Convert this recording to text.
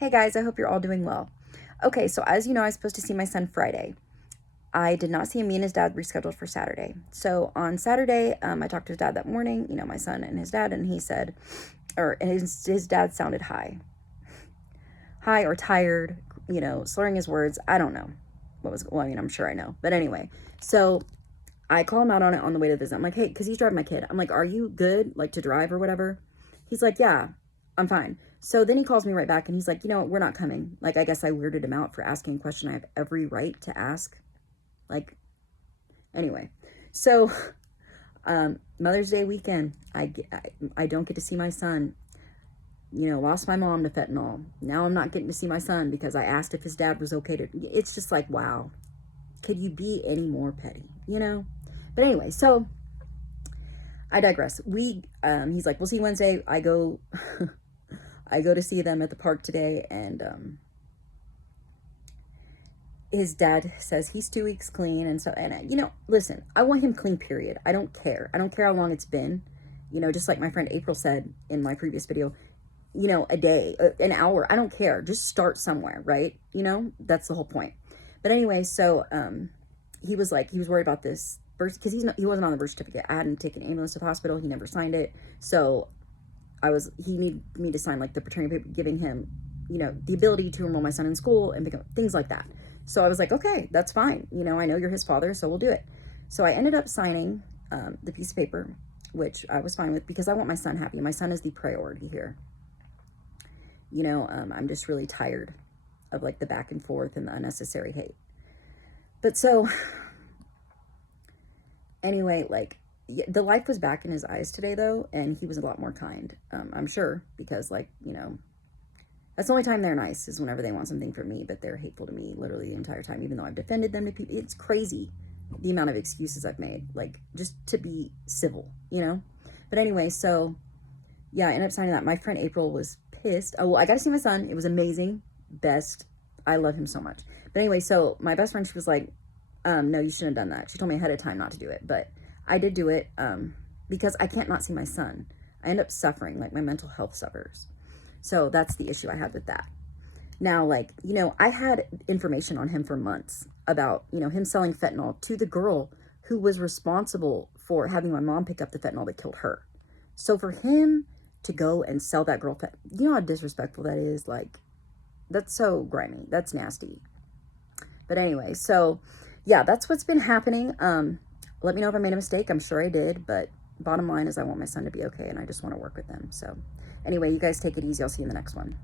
Hey guys, I hope you're all doing well. Okay, so as you know, I was supposed to see my son Friday. I did not see him. Me and his dad rescheduled for Saturday. So on Saturday, I talked to his dad that morning, my son and his dad, and he said, and his dad sounded high or tired, slurring his words. I don't know I'm sure I know. But anyway, so I call him out on it on the way to visit. I'm like, hey, because he's driving my kid. I'm like, are you good, like, to drive or whatever? He's like, yeah, I'm fine. So then he calls me right back and he's like, we're not coming. Like, I guess I weirded him out for asking a question I have every right to ask. Like, anyway. So, Mother's Day weekend, I don't get to see my son. Lost my mom to fentanyl. Now I'm not getting to see my son because I asked if his dad was okay to. It's just like, wow. Could you be any more petty? But anyway, so I digress. He's like, we'll see you Wednesday. I go to see them at the park today, and his dad says he's 2 weeks clean, and so, and listen, I want him clean, period. I don't care how long it's been, just like my friend April said in my previous video, a day, an hour, I don't care, just start somewhere, right? That's the whole point. But anyway, so he was worried about this birth, because he wasn't on the birth certificate. I hadn't taken an ambulance to the hospital. He never signed it. So he needed me to sign like the paternity paper giving him, the ability to enroll my son in school and pick up things like that. So I was like, okay, that's fine. I know you're his father, so we'll do it. So I ended up signing the piece of paper, which I was fine with because I want my son happy. My son is the priority here. I'm just really tired of like the back and forth and the unnecessary hate. But so anyway, like, the life was back in his eyes today though, and he was a lot more kind. I'm sure, because like, that's the only time they're nice is whenever they want something from me, but they're hateful to me literally the entire time, even though I've defended them to people. It's crazy the amount of excuses I've made, like, just to be civil. But anyway, so yeah, I ended up signing that. My friend April was pissed. Oh, well, I got to see my son. It was amazing. Best. I love him so much. But anyway, so my best friend, she was like, no, you shouldn't have done that. She told me ahead of time not to do it, but I did do it because I can't not see my son. I end up suffering, like my mental health suffers. So that's the issue I had with that. Now, like, I had information on him for months about, him selling fentanyl to the girl who was responsible for having my mom pick up the fentanyl that killed her. So for him to go and sell that girl, you know how disrespectful that is? Like, that's so grimy. That's nasty. But anyway, so yeah, that's what's been happening. Let me know if I made a mistake. I'm sure I did, but bottom line is I want my son to be okay, and I just want to work with him. So anyway, you guys take it easy. I'll see you in the next one.